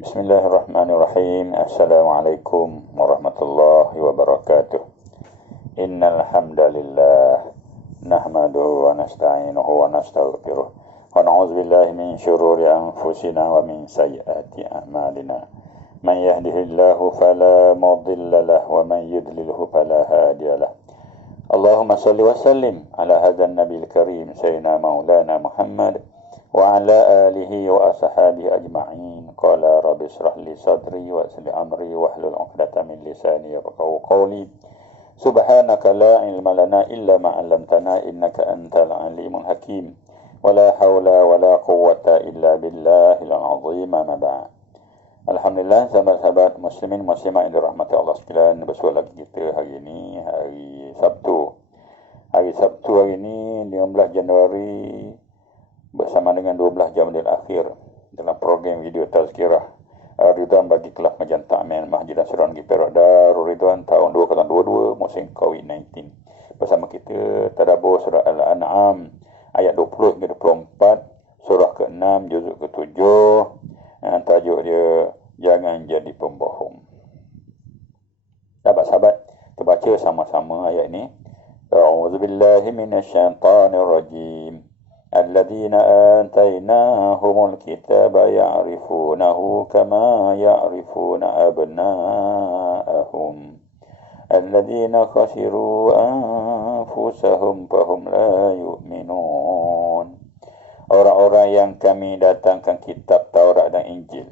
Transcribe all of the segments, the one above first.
Bismillahirrahmanirrahim. Assalamualaikum warahmatullahi wabarakatuh. Innal hamdalillah nahmaduhu wa nasta'inuhu wa nastaghfiruh wa na'udzu billahi min syururi anfusina wa min sayyiati a'malina. Man yahdihillahu fala mudilla lahu wa man yudlilhu fala hadiya lahu. Allahumma shalli wa sallim ala hadzal nabiyil karim sayyidina maulana Muhammad wa ala alihi wa ashabihi ajma'in. Qala rabbi shrah li sadri wa yassir li amri wahlul 'uqdatam min lisani yafqahu qawli. Subhanaka la ilma lana illa ma 'allamtana innaka antal alimul hakim. Wa la haula wa la quwwata illa billahil 'azim. Ma ba'd. Alhamdulillah, sahabat-sahabat muslimin muslimat yang dirahmati Allah sekalian, bersua lagi kita hari ini, hari Sabtu. Hari Sabtu hari ini 15 Januari bersama dengan 12 Jamadil Akhir dalam program video tazkirah Ridwan bagi kelab Majan Ta'min Masjid Asran Perak Darul Ridwan tahun 2022 musim COVID-19. Bersama kita tadabbur surah Al-An'am ayat 20 hingga 24, surah ke-6 juzuk ke-7. Tajuk dia jangan jadi pembohong. Sahabat-sahabat, kita baca sama-sama ayat ini. A'udzubillahi minasyaitonirrajim. الذين آتيناهم الكتاب يعرفونه كما يعرفون أبناءهم الذين خسروا أنفسهم فهم لا يؤمنون. Orang-orang yang kami datangkan kitab Taurat dan Injil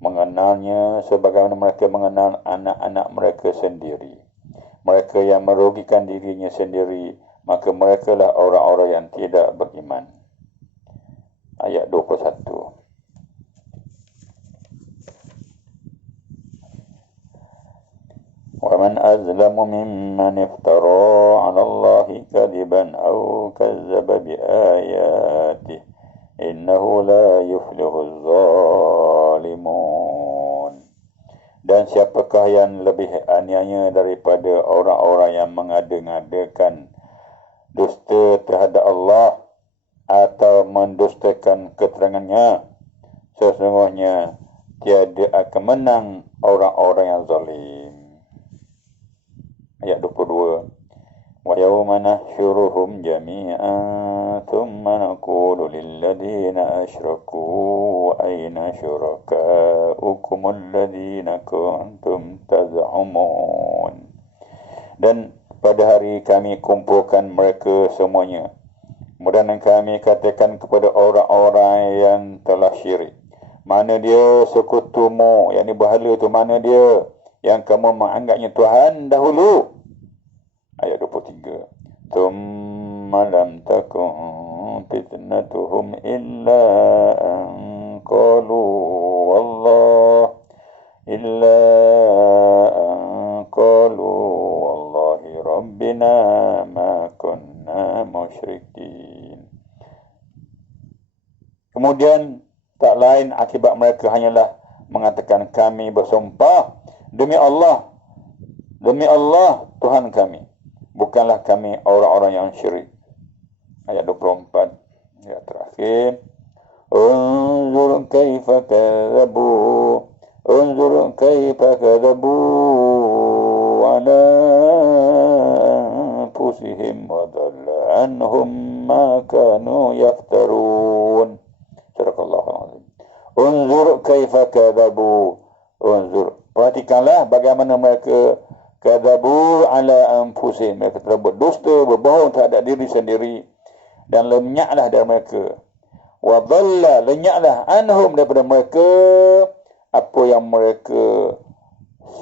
mengenalnya sebagaimana mereka mengenal anak-anak mereka sendiri. Mereka yang merugikan dirinya sendiri, maka mereka lah orang-orang yang tidak beriman. Ayat 21. وَمَنْ أَظْلَمُ مِمَّنِ افْتَرَى عَلَى اللَّهِ كَذِبًا أَوْ كَذَّبَ بِآيَاتِهِ إِنَّهُ لَا يُفْلِحُ الظَّالِمُونَ. Dan siapakah yang lebih aniaya daripada orang-orang yang mengada-ngadakan dusta terhadap Allah atau mendustakan keterangannya? Sesungguhnya tiada akan menang orang-orang yang zalim. Ayat 22. Wa yawma nahsyuruhum jami'an thumma naqulu lilladheena asyraku ayna syurakaukum alladheena kuntum taz'umun. Dan pada hari kami kumpulkan mereka semuanya. Kemudian kami katakan kepada orang-orang yang telah syirik, mana dia sekutumu, yakni berhala tu, mana dia yang kamu menganggapnya Tuhan dahulu. Ayat 23. Thumma lam takun fitnatuhum illa an qalu wallah illa an qalu wallahi rabbina ma kunna musyrikin. Kemudian tak lain akibat mereka hanyalah mengatakan, kami bersumpah demi Allah Tuhan kami, bukanlah kami orang-orang yang syirik. Ayat 24. Ayat terakhir. Unzur kaifa kadzabu ala anfusihim wa dhalla anhum ma kanu yaftarun. Sadaqallahul azim. Unzur kaifa kadzabu. Unzur, perhatikanlah bagaimana mereka kadzabu ala anfusihim, mereka telah berdusta, berbohong terhadap diri sendiri, dan lenyaklah dari mereka. Wa dhalla, lenyaklah anhum, daripada mereka apa yang mereka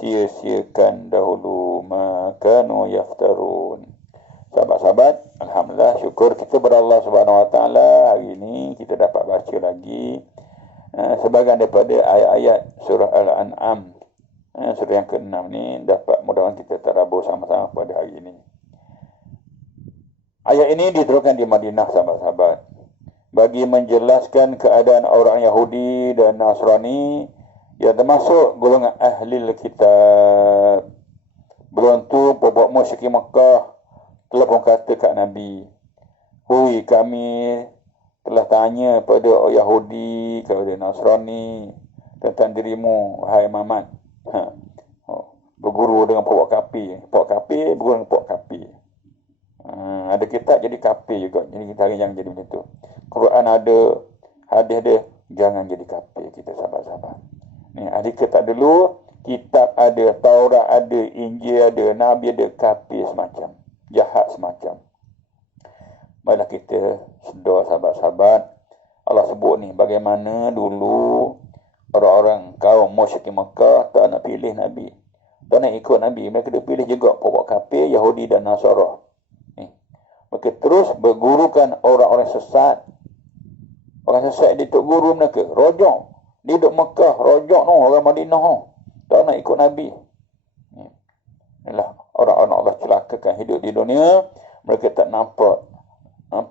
sia-siakan dahulu, makanu yaftarun. Sahabat-sahabat, alhamdulillah, syukur kita kepada Allah Subhanahu Wa Taala, hari ini kita dapat baca lagi sebahagian daripada ayat-ayat surah Al-An'am, surah yang ke-6 ni, dapat mudah-mudahan kita tadabbur sama-sama pada hari ini. Ayat ini diturunkan di Madinah, sahabat-sahabat, bagi menjelaskan keadaan orang Yahudi dan Nasrani yang termasuk golongan ahli kitab. Belum tu pokok musyrikin Makkah telah pun kata kat Nabi, hui, kami telah tanya pada Yahudi, kepada Nasrani, tentang dirimu, wahai Muhammad. Berguru dengan pokok kapi. Pokok kapi berguru dengan pokok kapi. Ada kitab jadi kapi juga. Jadi kita yang jadi macam tu. Quran ada, hadis ada, jangan jadi kapi kita sahabat-sahabat. Ni ahli kitab dulu, kitab ada, Taurat ada, Injil ada, Nabi ada, kapi semacam. Jahat semacam. Baiklah kita sedar sahabat-sahabat. Allah sebut ni bagaimana dulu orang-orang kaum musyrikin Makkah tak nak pilih Nabi. Tak nak ikut Nabi. Mereka dah pilih juga pokok kafir, Yahudi dan Nasara. Mereka terus bergurukan orang-orang sesat. Orang sesat dia tok guru mereka. Rojok. Dia duduk Mekah. Rojok no. Orang Madinah no. Tak nak ikut Nabi. Inilah orang-orang Allah celakakan hidup di dunia. Mereka tak nampak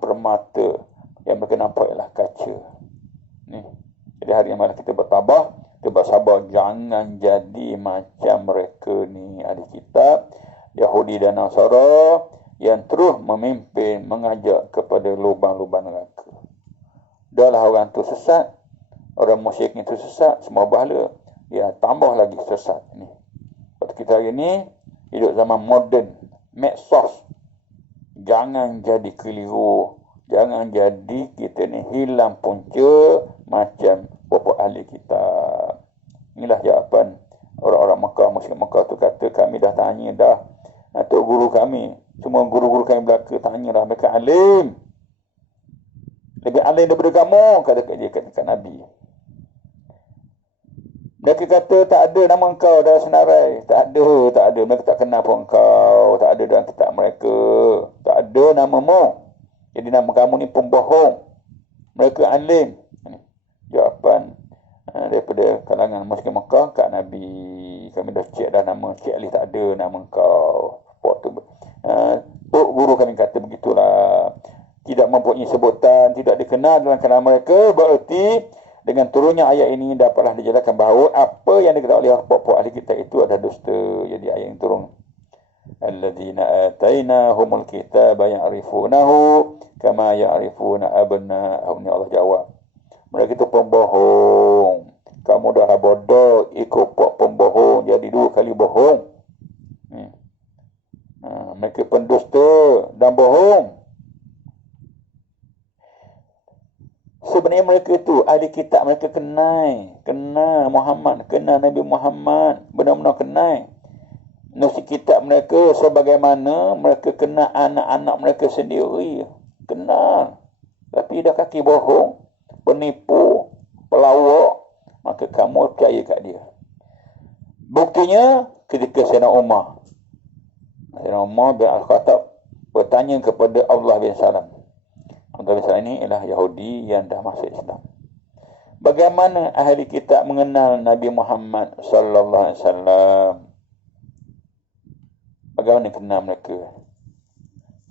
permata. Yang mereka nampak ialah kaca. Ni. Jadi hari yang malam kita bertabah. Kita bersabar. Jangan jadi macam mereka ni. Ahli kitab. Yahudi dan Nasara. Yang terus memimpin, mengajak kepada lubang-lubang neraka. Dahlah orang tu sesat. Orang musyrik itu sesat. Semua bahala. Dia tambah lagi sesat. Ni. Pada kita hari ni. Hidup zaman moden. Medsos. Jangan jadi keliru. Jangan jadi kita ni hilang punca macam bapa ahli kitab. Inilah jawapan orang-orang Mekah, musyrik Mekah tu kata, kami dah tanya dah. Tok guru kami, semua guru-guru kami belaka tanya dah, mereka alim. Lebih alim daripada kamu, kata Nabi. Mereka kata tak ada nama engkau dalam senarai. Tak ada. Mereka tak kenal pun engkau. Tak ada dalam kitab mereka. Tak ada namamu. Jadi nama kamu ni pembohong. Mereka alim. Jawapan daripada kalangan musyrik Mekah kat Nabi. Kami dah cek dah nama. Cik Ali tak ada nama kau. Tok guru kami kata begitulah. Tidak mempunyai sebutan. Tidak dikenal dalam kalangan mereka. Berarti dengan turunnya ayat ini dapatlah dijelaskan bahawa apa yang diketahui oleh pokok ahli kita itu adalah dusta. Jadi ayat yang turun. Alladzina atainahumul kitaba ya'rifunahu kama ya'rifuna abna'ahum. Ni Allah jawab. Mereka itu pembohong. Kamu dah bodoh ikut pembohong. Jadi 2 kali bohong. Mereka pendusta dan bohong. Sebenarnya mereka itu ahli kitab, mereka kenal Muhammad, kenal Nabi Muhammad, benar-benar kenal. Nusi kitab mereka sebagaimana mereka kenal anak-anak mereka sendiri. Kenal. Tapi dah kaki bohong, penipu, pelawak, maka kamu percaya kat dia. Buktinya ketika Sayyidina Umar bin Al-Khattab bertanya kepada Abdullah bin Salam. Abdullah bin Salam ini ialah Yahudi yang dah masuk Islam. Bagaimana ahli kitab mengenal Nabi Muhammad sallallahu alaihi wasallam? Bagaimana kenal mereka?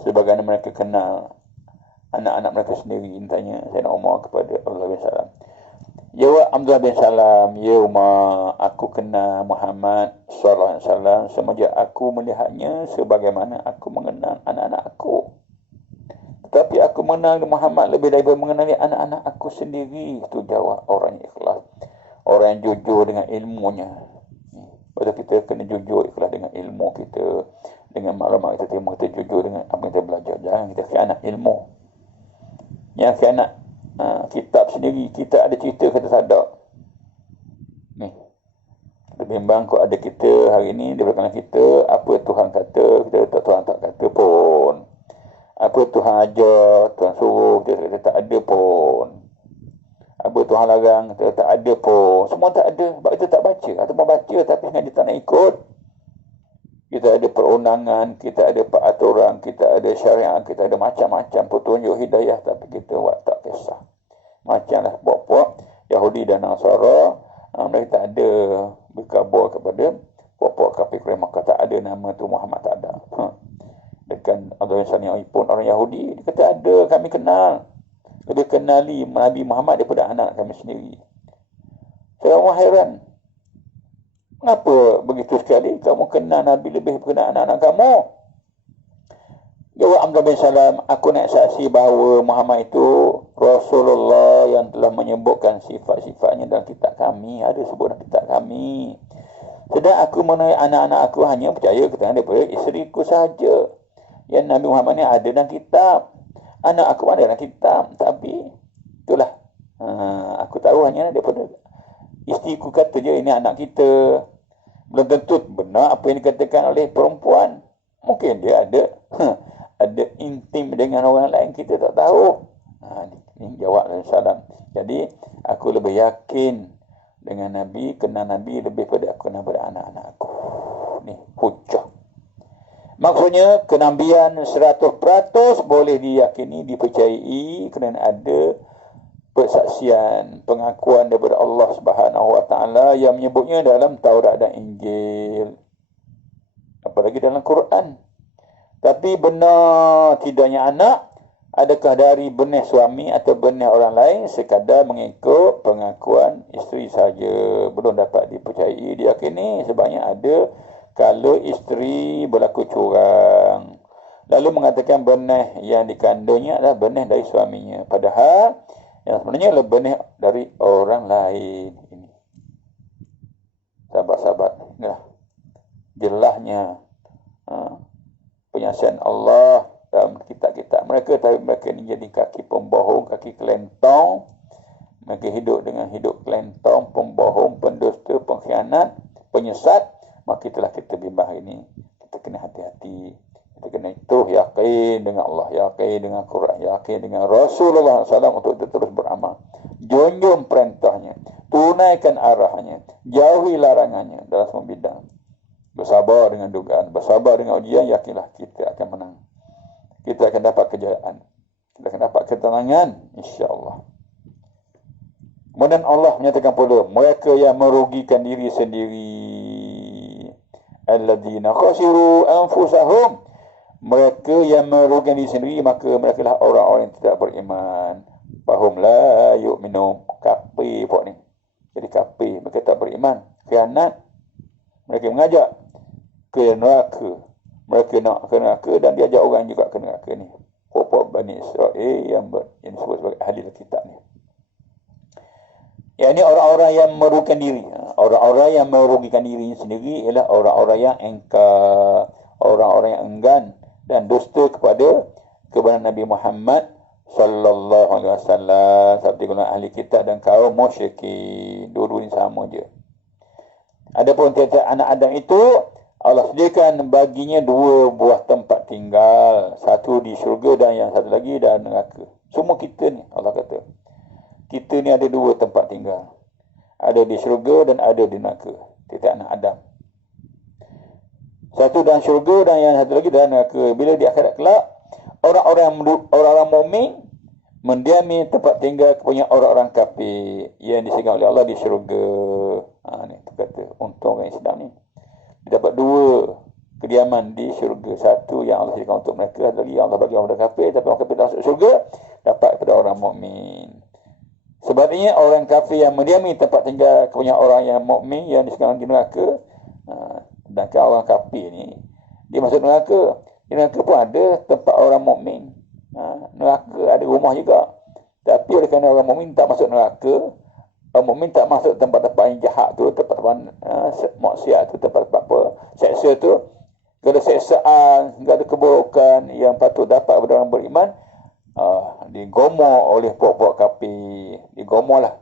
Sebagaimana mereka kenal anak-anak mereka sendiri. Tanya Sayyidina Umar kepada Abdullah bin Salam. Ya Abdullah bin Salam, ya Umar, aku kenal Muhammad sallallahu alaihi wasallam semenjak aku melihatnya sebagaimana aku mengenal anak-anak aku. Tetapi aku mengenal Muhammad lebih daripada mengenali anak-anak aku sendiri. Itu jawab orang yang ikhlas. Orang yang jujur dengan ilmunya. Betul, kita kena jujur ikhlas dengan ilmu kita. Dengan maklumat kita terima, kita jujur dengan apa yang kita belajar. Jangan kita khianat ilmu. Yang khianat kitab sendiri. Kita ada cerita kita sadar. Ni. Kita bimbang kok ada kita hari ni di belakang kita. Apa Tuhan kata, kita tak Tuhan tak kata pun. Apa Tuhan ajar, Tuhan suruh, kita tak ada pun. Apa Tuhan larang, kita tak ada pun. Semua tak ada. Sebab kita tak baca. Atau baca tapi dengan kita tak nak ikut. Kita ada perundangan, kita ada peraturan, kita ada syariat, kita ada macam-macam petunjuk hidayah. Tapi kita buat tak kisah. Macamlah puak-puak Yahudi dan Nasara. Mereka tak ada berkhabar kepada puak-puak kafir Makkah. Tak ada nama tu Muhammad, tak ada. Dekat Abdullah bin Salam pun orang Yahudi. Dia kata ada, kami kenal. Lebih kenali Nabi Muhammad daripada anak kami sendiri. Saya orang heran. Kenapa begitu sekali kamu kenal Nabi lebih daripada anak-anak kamu? Jawab Abdullah bin Salam, aku nak saksi bahawa Muhammad itu Rasulullah yang telah menyebutkan sifat-sifatnya dalam kitab kami, ada sebut dalam kitab kami. Sedang aku mengenai anak-anak aku hanya percaya keterangan daripada isteriku sahaja. Yang Nabi Muhammad ni ada dalam kitab. Anak aku ada dalam kitab. Tapi itulah, aku tahu hanya daripada isteriku kata je ini anak kita. Belum tentu benar apa yang dikatakan oleh perempuan. Mungkin dia ada intim dengan orang lain, kita tak tahu. Ini jawab salam. Jadi aku lebih yakin dengan Nabi, kenal Nabi lebih pada aku kenal pada anak-anak aku. Ni hujah. Maksudnya kenabian 100% boleh diyakini, dipercayai kerana ada persaksian, pengakuan daripada Allah Subhanahu Wa Taala yang menyebutnya dalam Taurat dan Injil, apalagi dalam Quran. Tapi benar tidaknya anak, adakah dari benih suami atau benih orang lain, sekadar mengikut pengakuan isteri saja, belum dapat dipercayai, diyakini. Sebabnya ada kalau isteri berlaku curang, lalu mengatakan benih yang dikandungnya adalah benih dari suaminya, padahal yang sebenarnya adalah benih dari orang lain. Ini sahabat-sahabat, inilah jelasnya penyaksian Allah dalam kitab-kitab mereka. Tapi mereka ni jadi kaki pembohong, kaki kelentong. Mereka hidup dengan hidup kelentong, pembohong, pendusta, pengkhianat, penyesat. Maka itulah kita bimbang hari ini. Kita kena hati-hati. Kita kena itu yakin dengan Allah, yakin dengan Quran, yakin dengan Rasulullah SAW untuk kita terus beramal. Junjung perintahnya, tunaikan arahnya, jauhi larangannya dalam semua bidang. Bersabar dengan dugaan, bersabar dengan ujian, yakinlah kita akan menang. Kita akan dapat kejayaan. Kita akan dapat ketenangan, insya-Allah. Kemudian Allah menyatakan pula, mereka yang merugikan diri sendiri, alladzina khasiru anfusahum, mereka yang merugikan diri sendiri, maka mereka lah orang-orang yang tidak beriman. Fahum la yu'minun, kafir pok ni. Jadi kafir, mereka tak beriman, khianat. Mereka mengajak ke neraka. Mereka nak ke neraka dan diajak orang juga ke neraka ni. Pokok Bani Israel yang disebut sebagai ahli kitab ni. Yang ini orang-orang yang merugikan diri. Orang-orang yang merugikan diri sendiri ialah orang-orang yang engkar, orang-orang yang enggan dan dusta kepada kebenaran Nabi Muhammad sallallahu alaihi wasallam, seperti golongan ahli kitab dan kaum musyrikin. Dua-dua ni sama je. Adapun tiap-tiap anak Adam itu, Allah sediakan baginya dua buah tempat tinggal. Satu di syurga dan yang satu lagi dalam neraka. Semua kita ni, Allah kata, kita ni ada dua tempat tinggal. Ada di syurga dan ada di neraka. Tiap-tiap anak Adam. Satu dalam syurga dan yang satu lagi dalam neraka. Bila di akhirat kelak, orang-orang mukmin mendiami tempat tinggal punya orang-orang kafir yang disegah oleh Allah di syurga. Ni kata untung orang Islam ni. Dia dapat dua kediaman di syurga. Satu yang Allah sediakan untuk mereka, satu lagi yang Allah bagi orang kafir. Tapi orang kafir masuk syurga dapat kepada orang mukmin. Sebabnya orang kafir yang mendiami tempat tinggal punya orang yang mukmin yang disegah di neraka. Sedangkan orang kafir ni dia masuk neraka. Di neraka pun ada tempat orang mukmin. Neraka ada rumah juga. Tapi oleh kerana orang mukmin tak masuk neraka, orang mukmin tak masuk tempat-tempat yang jahat tu, tempat-tempat maksiat tu, tempat-tempat apa, seksa tu, gak ada seksaan, gak ada keburukan yang patut dapat pada orang beriman, digomor oleh puak-puak kafir. Digomor lah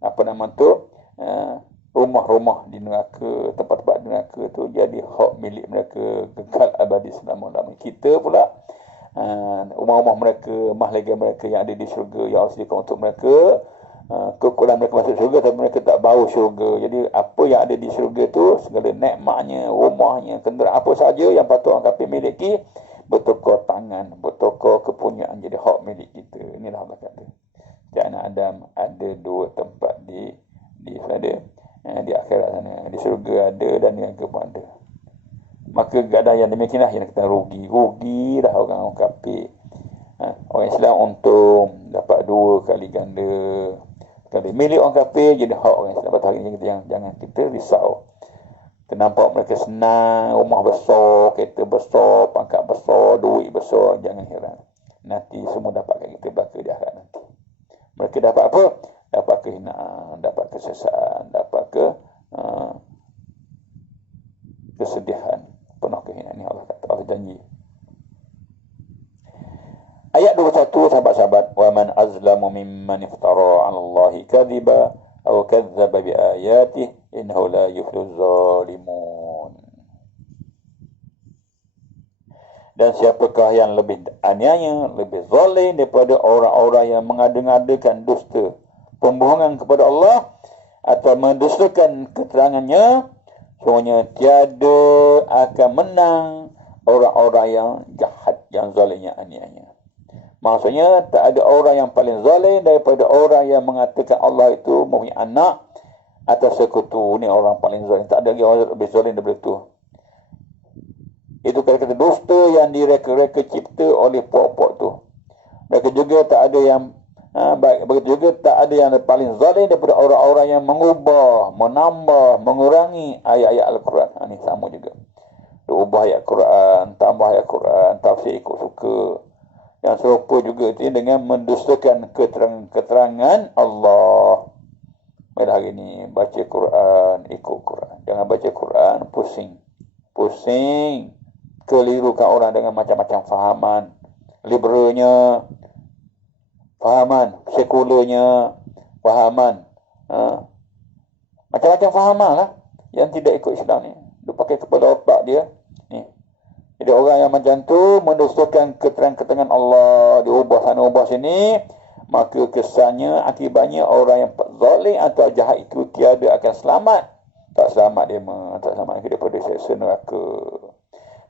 apa nama tu, rumah-rumah di neraka, tempat-tempat di neraka tu jadi hak milik mereka kekal abadi selama-lamanya. Kita pula rumah-rumah mereka, mahligai mereka yang ada di syurga yang Allah sediakan untuk mereka, kekuatan mereka masuk syurga tapi mereka tak bau syurga. Jadi apa yang ada di syurga tu, segala nikmatnya, rumahnya, kenderaan apa saja yang patut orang kafir miliki, bertukar tangan, bertukar kepunyaan jadi hak milik kita. Inilah Allah kata. Jadi anak Adam ada dua tempat di akhirat sana. Di syurga ada dan di neraka pun ada. Maka gadah yang demikianlah yang kita rugi dah orang kafir. Orang Islam untung dapat dua kali ganda. Kali milik orang kafir jadi hak orang Islam. Hari ini kita jangan kita risau. Kita nampak mereka senang, rumah besar, kereta besar, pangkat besar, duit besar, jangan heran. Nanti semua dapat kita belaka di akhirat nanti. Mereka dapat apa? Dapat kehinaan, dapat kesesaan, dapat kesedihan, penuh kehinaan. Ini Allah kata, Allah janji. Ayat 21, sahabat-sahabat, wa man azlamu mimman iftara 'ala Allahi kadhiba aw kadzdzaba bi ayatihi innahu la yuflihuz zalimun. Dan siapakah yang lebih aniaya, lebih zalim daripada orang-orang yang mengada-ngadakan dusta, pembohongan kepada Allah atau mendustakan keterangannya? Semuanya tiada akan menang orang-orang yang jahat, yang zalimnya, aniaya. Maksudnya tak ada orang yang paling zalim daripada orang yang mengatakan Allah itu mempunyai anak atau sekutu. Ini orang paling zalim. Tak ada lagi orang lebih zalim daripada itu. Itu kata-kata dusta yang direka-reka cipta oleh puak-puak tu. Mereka juga tak ada yang begitu juga tak ada yang paling zalim daripada orang-orang yang mengubah, menambah, mengurangi ayat-ayat Al-Quran. Ini sama juga. Dia ubah ayat Quran, tambah ayat Quran, tafsir ikut suka. Yang serupa juga itu dengan mendustakan keterangan Allah. Pada hari ini baca Quran, ikut Quran. Jangan baca Quran pusing. Pusing. Kelirukan orang dengan macam-macam fahaman. Liberalnya, fahaman. Sekularnya, fahaman. Macam-macam fahaman lah. Yang tidak ikut Islam ni. Dia pakai kepala otak dia. Ni. Jadi orang yang macam tu mendustakan keterangan Allah, diubah sana ubah sini, maka kesannya, akibatnya orang yang zalim atau jahat itu tiada akan selamat. Tak selamat dia, tak selamat daripada siksa neraka.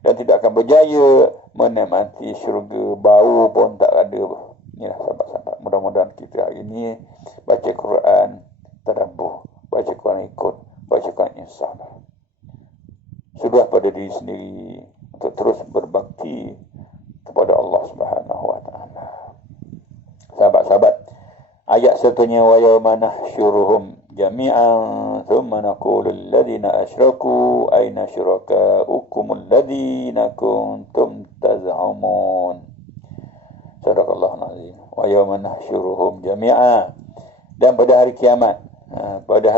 Dan tidak akan berjaya menikmati syurga, bau pun tak ada. Inilah sahabat-sahabat, mudah-mudahan kita hari ini baca Quran tadabbur, baca Quran ikut, baca Quran insya-Allah. Sudah pada diri sendiri untuk terus berbakti kepada Allah Subhanahu wa taala. Sahabat-sahabat, ayat seterusnya, wa yawma nahsyuruhum jami'an thumma naqulu alladhina asyraku ayna syurakaukum alladhina kuntum taz'umun. Sadaqallahul azim. Wa yawma nahsyuruhum jami'an. Dan pada hari kiamat, pada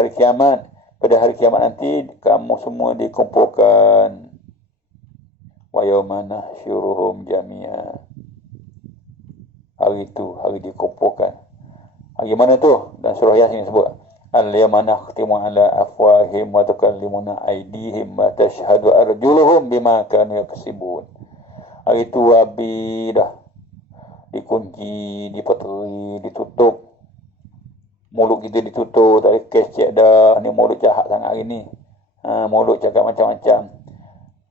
hari kiamat nanti kamu semua dikumpulkan. Wa yawma nahsyuruhum jami'a. Hari itu, hari dikumpulkan. Hari mana tu? Dan surah Yasin sebut, al-yawma nakhtimu ala afwahihim wa tukallimuna aydihim wa tashhadu arjuluhum bima kanu yaksibun. Hari itu habis dah. Dikunci, dipeteri, ditutup. Mulut kita ditutup, tak ada kecek dah. Ni mulut jahat sangat hari ni. Mulut cakap macam-macam.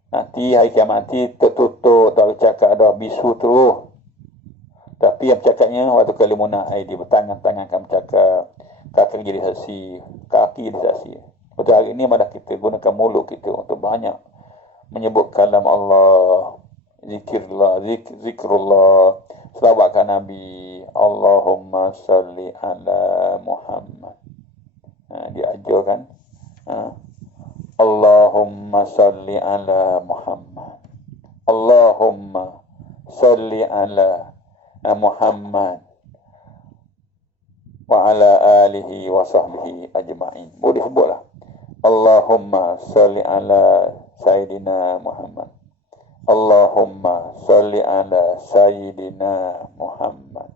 Nanti hari kiamat nanti tertutup, tak boleh cakap dah, bisu terus. Tapi yang bercakapnya waktu kalimuna aidi, bertangan-tangan akan bercakap, kaki jadi saksi, kaki jadi saksi. Betul, hari ini malah kita gunakan mulut kita untuk banyak menyebut kalam Allah, zikrullah, selawatkan Nabi, Allahumma salli ala Muhammad. Diajarkan. Allahumma salli ala Muhammad. Allahumma salli ala Muhammad wa ala alihi wa sahbihi ajma'in. Boleh sebutlah. Allahumma salli ala Sayyidina Muhammad. Allahumma salli ala Sayyidina Muhammad.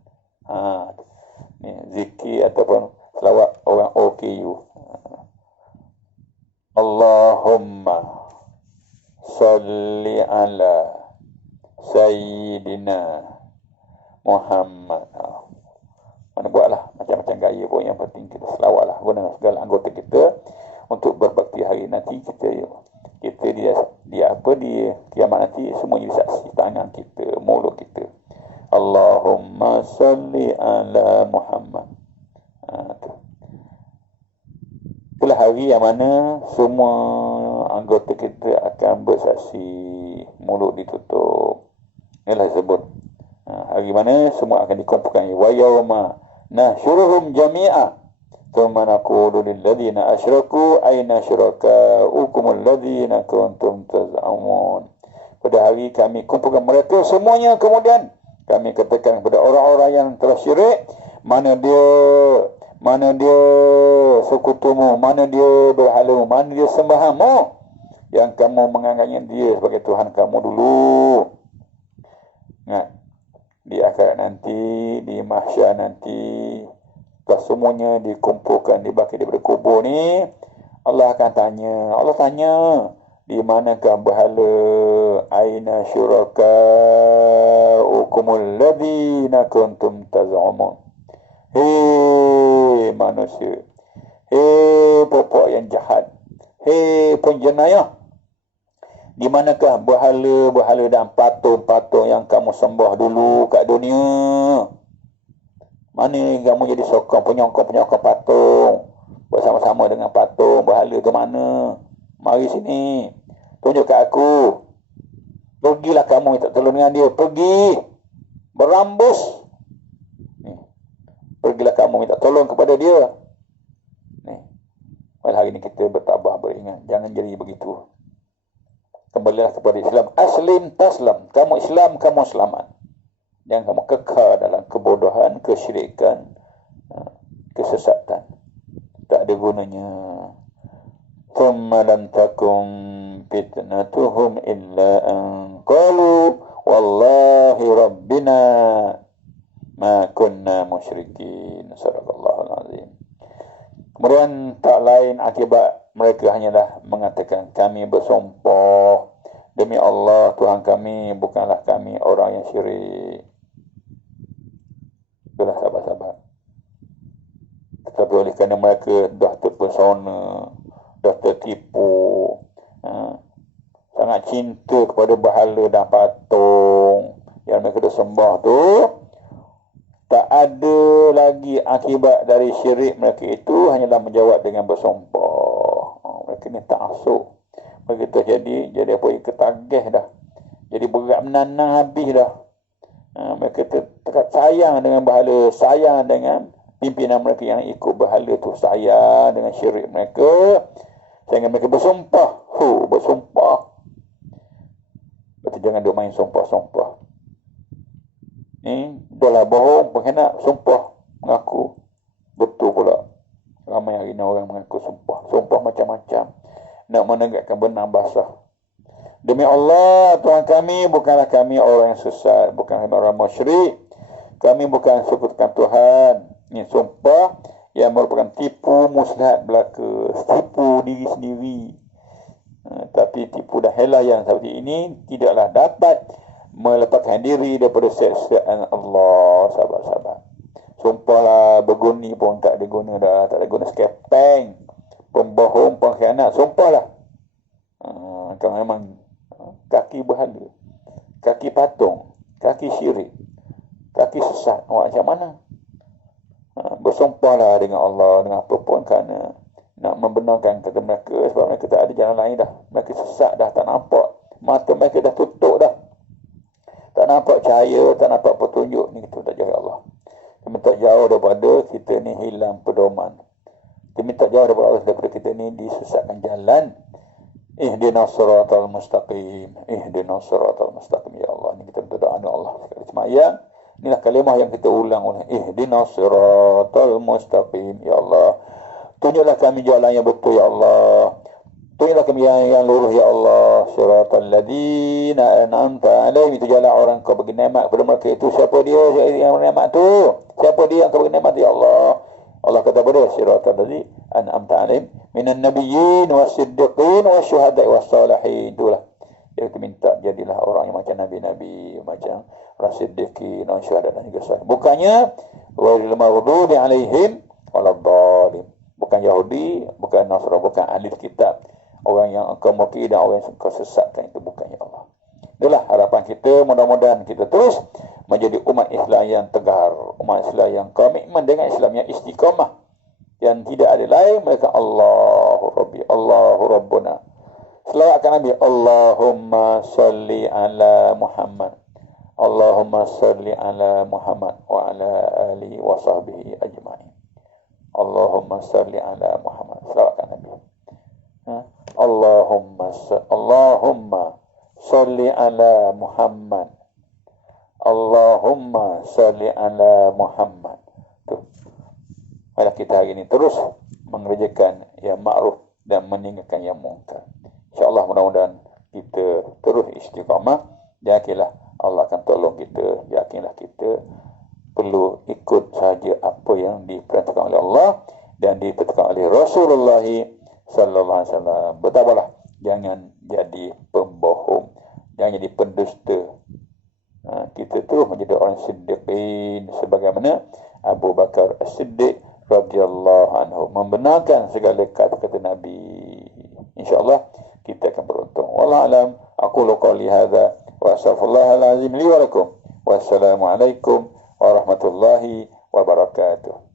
Ni zikir ataupun selawat orang OKU. Allahumma salli ala Sayyidina Muhammad. Mana buatlah macam-macam gaya pun, yang penting kita selawatlah guna segala anggota kita untuk berbakti hari nanti. Kita di kiamat nanti semuanya disaksi, tangan kita, mulut kita. Allahumma salli ala Muhammad. Itulah hari yang mana semua anggota kita akan bersaksi, mulut ditutup. Inilah disebut hari mana semua akan dikumpulkan. Wa yawma nahsyuruhum jami'a thumma naqulu lil ladzina asyraku ayna syurakaukum alladzina kuntum taz'umun. Pada hari kami kumpulkan mereka semuanya, kemudian kami katakan kepada orang-orang yang telah syirik, Mana dia sekutumu, mana dia berhalamu, mana dia sembahamu yang kamu menganggapnya dia sebagai Tuhan kamu dulu. Ingat, di akhirat nanti, di mahsyar nanti, setelah semuanya dikumpulkan, dibangkit daripada kubur ni, Allah akan tanya. Allah tanya, di manakah berhala? Aina syurakaukumul ladzina kuntum taz'umun. Hei manusia, hei pokok yang jahat, hei penjenayah, di manakah berhala-berhala dan patung-patung yang kamu sembah dulu kat dunia? Mana kamu jadi sokong penyokong patung, bersama-sama dengan patung, berhala tu mana? Mari sini, tunjuk kat aku. Pergilah kamu minta tolong dengan dia. Pergi, berambus. Pergilah kamu minta tolong kepada dia. Malah hari ini kita bertabah, beringat, jangan jadi begitu. Kembalilah kepada Islam. Aslim taslam. Kamu Islam, kamu selamat. Jangan kamu kekal dalam kebodohan, kesyirikan, kesesatan. Tak ada gunanya. Thumma lam takum fitnatuhum illa an qalu wallahi rabbina ma kunna musyrikin. Sadaqallahul azim. Kemudian tak lain akibat mereka hanyalah mengatakan, kami bersumpah demi Allah Tuhan kami, bukanlah kami orang yang syirik. Itulah sahabat-sahabat. Tetapi oleh kerana mereka dah terpesona, dah tertipu, sangat cinta kepada berhala dan patung yang mereka dah sembah tu, tak ada lagi akibat dari syirik mereka itu, hanyalah menjawab dengan bersumpah. Mereka ni ta'asuk. Mereka jadi apa, ketagih dah. Jadi berat menanang habis dah. Mereka terkat sayang dengan berhala, sayang dengan pimpinan mereka yang ikut berhala tu, sayang dengan syirik mereka, sehingga mereka bersumpah. Bersumpah. Berarti jangan duk main sumpah-sumpah. Itulah bohong, pengkhianat, sumpah, mengaku. Betul pula. Ramai hari ini orang mengaku sumpah. Sumpah macam-macam. Nak menegakkan benar basah. Demi Allah, Tuhan kami, bukanlah kami orang yang sesat. Bukan kami orang musyrik. Kami bukan sekutukan Tuhan. Ini sumpah yang merupakan tipu muslihat belaka. Tipu diri sendiri. Tapi tipu dan helah yang seperti ini tidaklah dapat melepaskan diri daripada siksaan Allah, sahabat-sahabat. Sumpahlah berguni pun tak ada guna dah. Tak ada guna sekepeng. Pembohong, pengkhianat, sumpahlah. Kalau memang kaki berhala, kaki patung, kaki syirik, kaki sesat, macam mana? Bersumpahlah dengan Allah, dengan apa pun, kerana nak membenarkan kata mereka, sebab mereka tak ada jalan lain dah. Mereka sesat dah, tak nampak. Mata mereka dah tutup dah. Tak nampak cahaya, tak nampak petunjuk. Ni kita tak jauh Allah. Kita minta jauh daripada kita ni hilang pedoman. Kita minta jauh daripada Allah, daripada kita ni disesatkan jalan. Ihdinas siratal mustaqim. Ihdinas siratal mustaqim. Ya Allah, ni kita minta doa dengan Allah sekali semayang. Inilah kalimah yang kita ulang. Ihdinas siratal mustaqim. Ya Allah, tunjuklah kami jalan yang betul, ya Allah. Tunjuklah kami yang lurus, ya Allah. Siratal ladzina an'amta alaihim. Itu jalan orang kau bagi nikmat kepada mereka itu. Siapa dia yang nikmat tu? Siapa dia yang kau bagi nikmat, ya Allah? Allah kata pada siratal ladzina an'amta alaihim minan nabiyyin was-siddiqin wasyuhada'i was-salihin. Itulah yang kita minta, jadilah orang yang macam nabi-nabi, macam orang siddiqin, orang syuhada dan juga salih. Bukannya ghairil maghdubi alaihim waladdallin. Bukan Yahudi, bukan Nasrani, bukan ahli kitab. Orang yang engkau murki dan orang yang engkau sesatkan, itu bukannya Allah. Itulah harapan kita. Mudah-mudahan kita terus menjadi umat Islam yang tegar, umat Islam yang komitmen dengan Islam, yang istiqamah, yang tidak ada lain mereka Allahu Rabbi, Allahu Rabbuna. Selawatkan Nabi, Allahumma salli ala Muhammad, Allahumma salli ala Muhammad wa ala alihi wa sahbihi ajma'in. Allahumma salli ala Muhammad. Selawatkan Nabi. Allahumma salli ala Muhammad, Allahumma salli ala Muhammad. Tu kita hari ini terus mengerjakan yang ma'ruf dan meninggalkan yang mungkar. InsyaAllah mudah-mudahan kita terus istiqamah. Yakinlah Allah akan tolong kita. Yakinlah kita perlu ikut sahaja apa yang diperintahkan oleh Allah dan ditetapkan oleh Rasulullah sallallahu alaihi wasallam. Bertakwalah, jangan jadi pembohong, jangan jadi pendusta. Kita terus menjadi orang siddiqin sebagaimana Abu Bakar As-Siddiq radhiyallahu anhu membenarkan segala kata-kata Nabi. InsyaAllah kita akan beruntung. Wallahu a'lam. Aqulu qawli hadza wa astaghfirullahal azim li wa lakum. Wassalamualaikum warahmatullahi wabarakatuh.